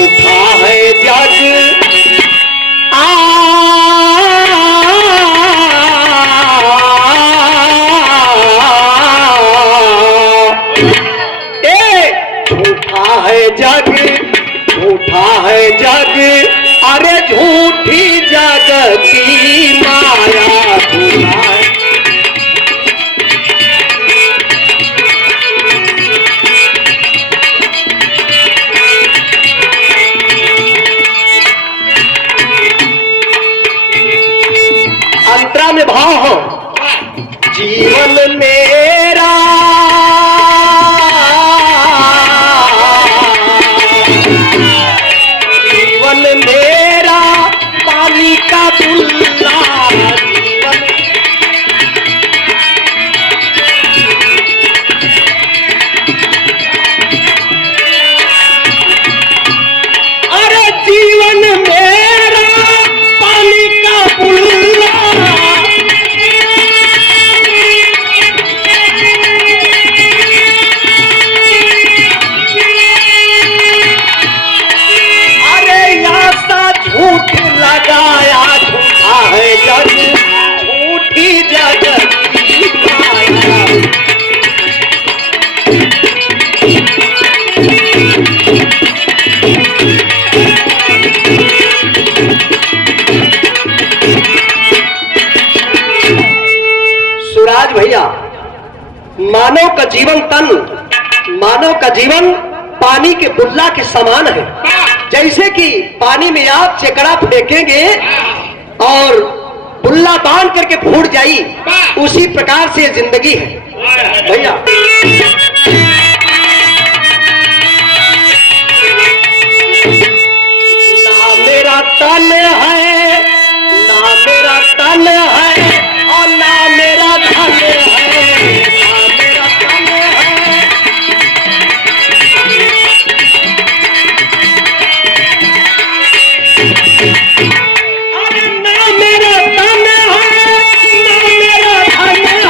झूठा है जग झूठा है जग, झूठा है जग, अरे झूठी जग की माया झूठा है। अंतरा में भाव हो जीवन मेरा जीवन मेरा पानी का बुल्ला जीवन अरे जीवन मेरा पानी का बुल्ला झूठ लगाया झूठा है जग झूठी जग की माया। सुराज भैया मानव का जीवन तन, मानव का जीवन पानी के बुल्ला के समान है। जैसे कि पानी में आप चेकड़ा फेंकेंगे और बुल्ला बांध करके फूट जाई, उसी प्रकार से जिंदगी है भैया। ना मेरा तन है, ना मेरा तन है और ना मेरा धन है, ना मेरा तन है। अरे ना मेरा तन है, ना मेरा धन है।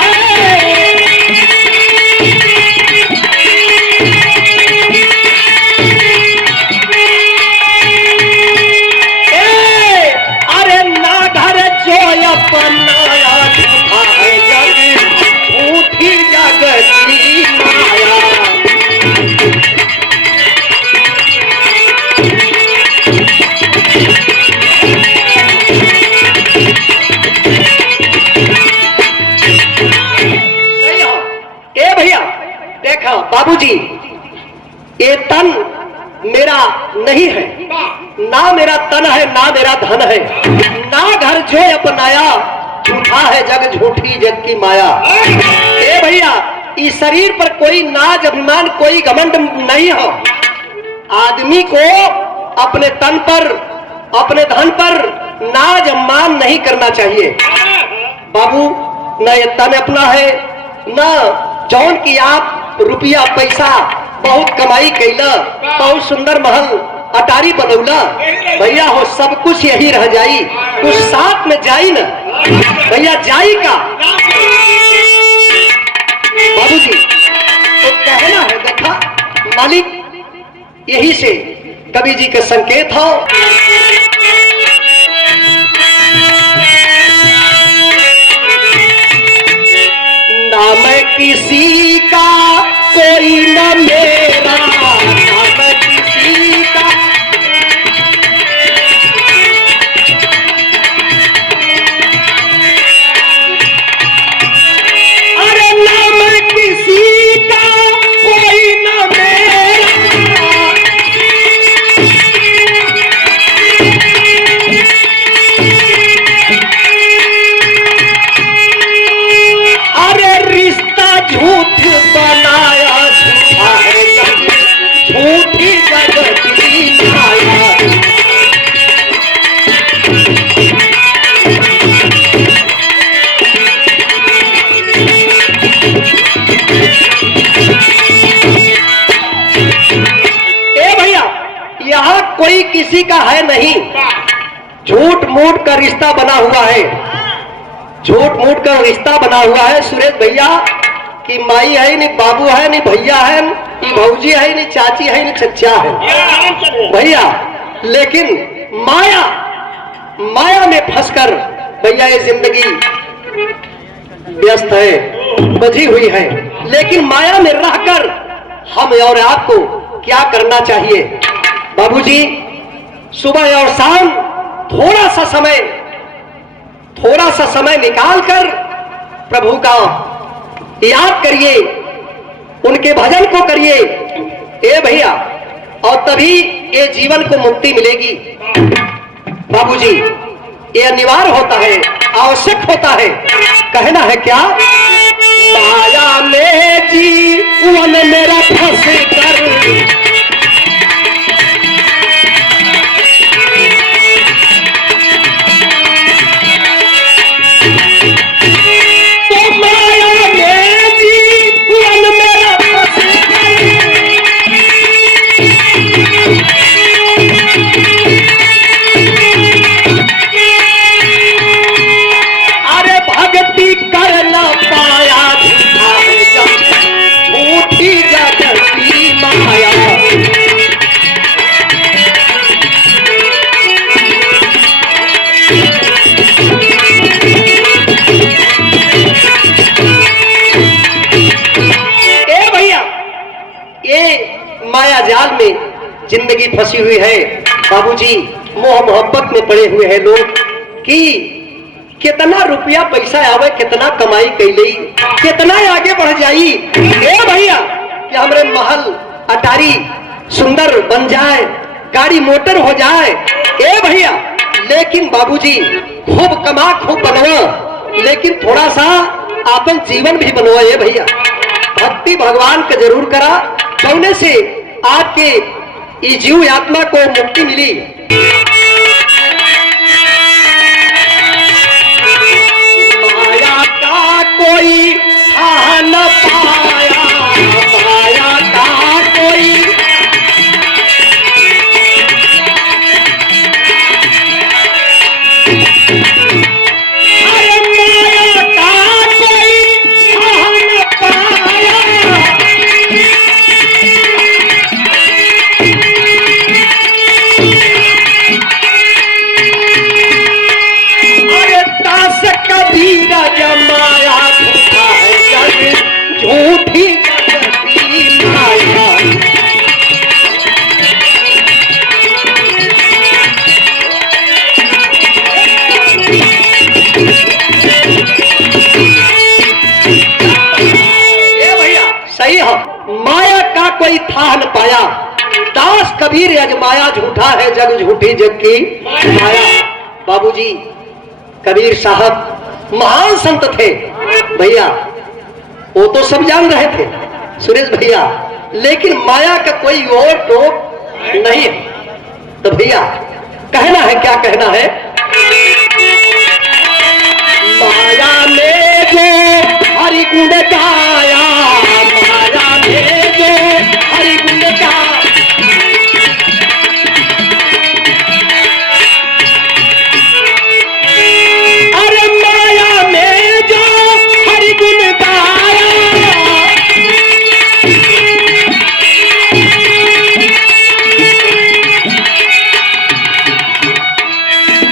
अरे ना घर जो अपनाया झूठा है जग झूठी जग की माया। देखा बाबूजी, ये तन मेरा नहीं है, ना मेरा तन है, ना मेरा धन है, ना घर जो अपनाया झूठा है जग झूठी जग की माया। ए भैया, इस शरीर पर कोई नाज अभिमान कोई घमंड नहीं हो। आदमी को अपने तन पर अपने धन पर नाज अभिमान नहीं करना चाहिए बाबू। न ये तन अपना है, न जौन की आप रुपया पैसा बहुत कमाई कैला, बहुत सुंदर महल अटारी बनौला भैया हो, सब कुछ यही रह जाई, कुछ साथ में जाई ना भैया, जाई का बाबूजी। तो कहना है देखा मालिक, यही से कवि जी के संकेत हो। ना मैं किसी का कोई न मेरा, ना मैं किसी का अरे ना मैं किसी का कोई न मेरा। अरे रिश्ता झूठ बनाया झूठा है जग झूठी जग की माया। ए भैया, यहाँ कोई किसी का है नहीं, झूठ मूठ का रिश्ता बना हुआ है, झूठ मूठ का रिश्ता बना हुआ है सुरेश भैया। कि माई है नहीं, बाबू है नहीं, भैया है ये भौजी है नहीं, चाची है नहीं, चचा है भैया। लेकिन माया, माया में फंसकर भैया ये जिंदगी व्यस्त है, बधी हुई है। लेकिन माया में रहकर हम और आपको क्या करना चाहिए बाबूजी? सुबह और शाम थोड़ा सा समय निकालकर प्रभु का याद करिए, उनके भजन को करिए ए भैया, और तभी ये जीवन को मुक्ति मिलेगी बाबूजी। ये अनिवार्य होता है, आवश्यक होता है। कहना है क्या? माया में जीवन मेरा फंस कर, तो माया में जीवन मेरा फंस कर, अरे भक्ति कर न पाया, झूठी जगत की माया। ए भैया, ये माया जाल में जिंदगी फंसी हुई है बाबूजी। मोह मोहब्बत में पड़े हुए हैं लोग कि कितना रुपया पैसा आवे, कितना कमाई कैली, कितना आगे बढ़ जाई ए भैया कि हमरे महल अटारी सुंदर बन जाए, गाड़ी मोटर हो जाए ए भैया। लेकिन बाबूजी खूब कमा खूब बनवा, लेकिन थोड़ा सा अपन जीवन भी बनवा ए भैया। भक्ति भगवान के जरूर करा, कौने से आपके ये जीव आत्मा को मुक्ति मिली। माया का कोई था न पाया, माया का कोई, अरे माया का कोई था न पाया, अरे दास कबीर जमाया झूठा है जग, झूठी जगत की माया। ए भैया सही है, माया का कोई था न पाया, दास कबीर अजमाया झूठा है जग, झूठी जग की माया। बाबूजी कबीर साहब महान संत थे भैया, वो तो सब जान रहे थे सुरेश भैया, लेकिन माया का कोई और टोक नहीं है। तो भैया कहना है क्या? कहना है माया में जो हरि गुण गाया, माया में जो हरि गुण गाया, अरे माया में जो हरि गुण गाया,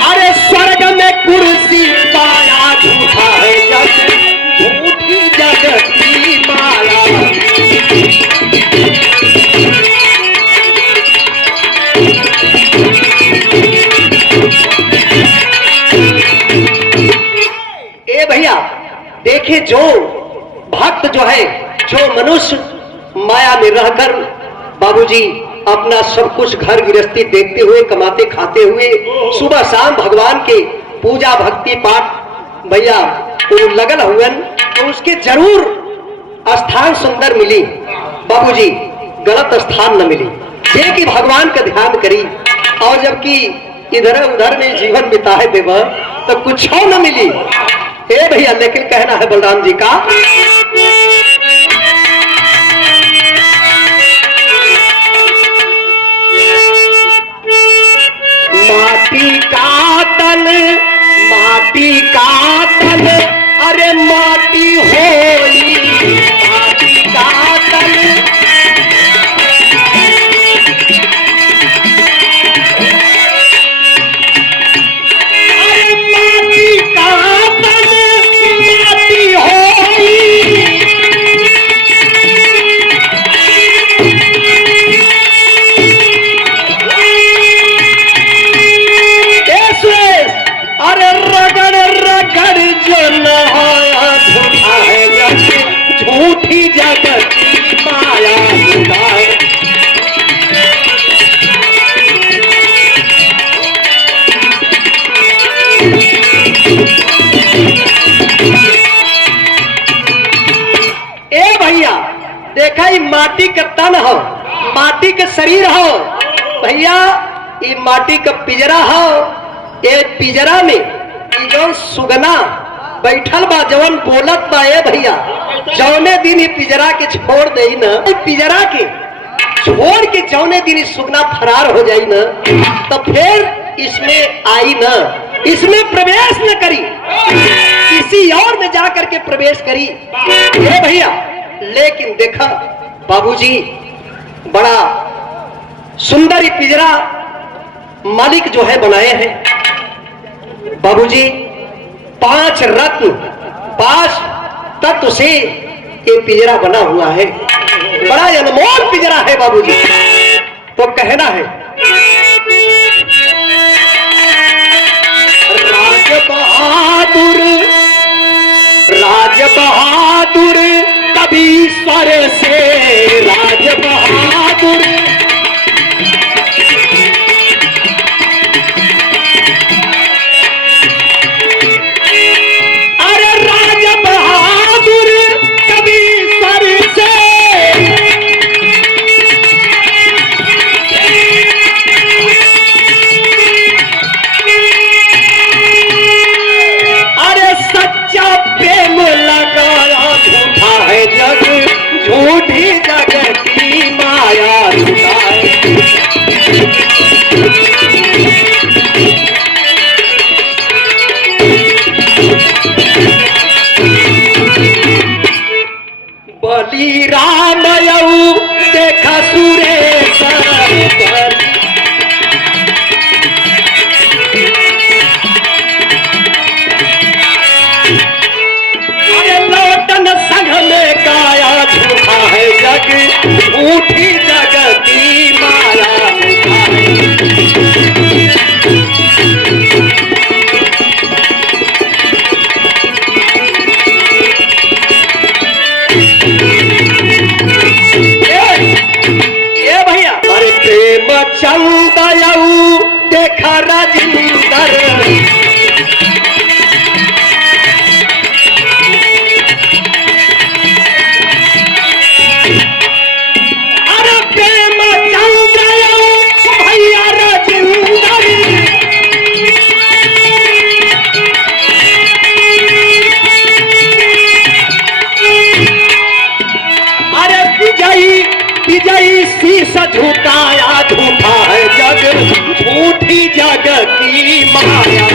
अरे स्वर्ग में कुर्सी पाया, झूठा है जग, झूठी जगत की माया। ए भैया देखे, जो भक्त जो है, जो मनुष्य माया में रहकर बाबूजी अपना सब कुछ घर गृहस्थी देखते हुए, कमाते खाते हुए, सुबह शाम भगवान के पूजा भक्ति पाठ भैया वो लगल हुए, तो उसके जरूर स्थान सुंदर मिली बाबूजी, गलत स्थान न मिली। ये कि भगवान का ध्यान करी, और जबकि इधर उधर में जीवन बिताए देव तो कुछ न मिली ए भैया। लेकिन कहना है बलराम जी का, माटी का तन, माटी का तन, अरे माटी होई, माटी का तन, तन हो, माटी के शरीर हो भैया, ये माटी का पिंजरा हो। ये पिंजरा में ये जो सुगना बैठल बा जवन बोलत बा ए भैया, जौने दिन ये पिंजरा के छोड़ दे न, पिंजरा के छोड़ के जौने दिन सुगना फरार हो जाई न, तो फिर इसमें आई न, इसमें प्रवेश न करी, किसी और में जाकर के प्रवेश करी ये भैया। लेकिन देखा बाबूजी, बड़ा सुंदर ये पिंजरा मालिक जो है बनाए हैं बाबूजी। 5 रत्न 5 तत्व से ये पिंजरा बना हुआ है, बड़ा अनमोल पिंजरा है बाबूजी। तो कहना है राज बहादुर कभी स्वर से, राज बहादुर अरे राज बहादुर कभी स्वर से, अरे सच्चा प्रेम लगाया झूठा है जग, झूठी जग की माया लुटाए। बली राम यऊ देखा सुरेश, अरे लोटन संग में गाया झूठा है जग, झूठी जग की माया लुटाए। ए भैया, अरे प्रेम चंद यऊ देखा राजिंदर, अरे प्रेम चंद यऊ भैया राजिंदर, अरे विजयी विजयी शीश झुकाया झूठा है जग, झूठी जग की माया।